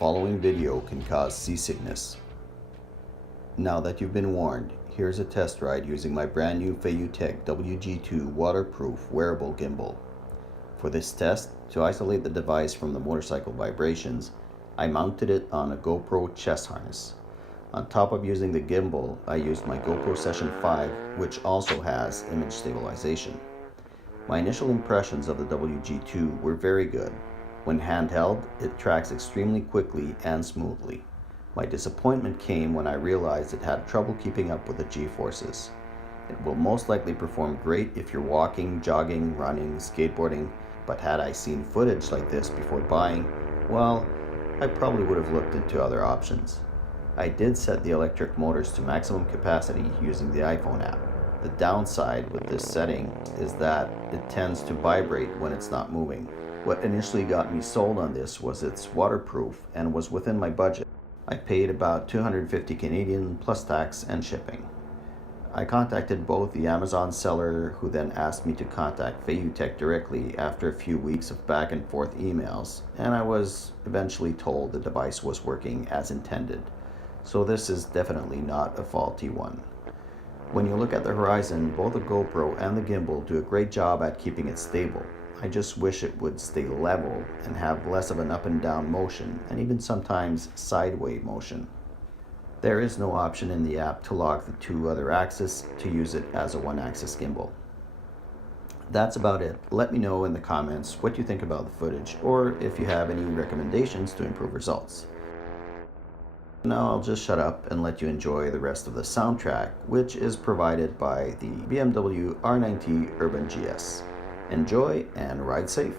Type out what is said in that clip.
following video can cause seasickness. Now that you've been warned, here's a test ride using my brand new Feiyutech WG2 waterproof wearable gimbal. For this test, to isolate the device from the motorcycle vibrations, I mounted it on a Gopro chest harness. On top of using the gimbal, I used my Gopro Session 5, which also has image stabilization. My initial impressions of the WG2 were very good. When handheld, it tracks extremely quickly and smoothly. My disappointment came when I realized it had trouble keeping up with the G-forces. It will most likely perform great if you're walking, jogging, running, skateboarding, but had I seen footage like this before buying, well, I probably would have looked into other options. I did set the electric motors to maximum capacity using the iPhone app. The downside with this setting is that it tends to vibrate when it's not moving. What initially got me sold on this was it's waterproof and was within my budget. I paid about 250 Canadian plus tax and shipping. I contacted both the Amazon seller, who then asked me to contact Feiyutech directly after a few weeks of back and forth emails, and I was eventually told the device was working as intended. So this is definitely not a faulty one. When you look at the horizon, both the GoPro and the gimbal do a great job at keeping it stable. I just wish it would stay level and have less of an up and down motion, and even sometimes sideways motion. There is no option in the app to lock the two other axes to use it as a one-axis gimbal. That's about it. Let me know in the comments what you think about the footage, or if you have any recommendations to improve results. Now I'll just shut up and let you enjoy the rest of the soundtrack, which is provided by the BMW R9T Urban GS. Enjoy and ride safe.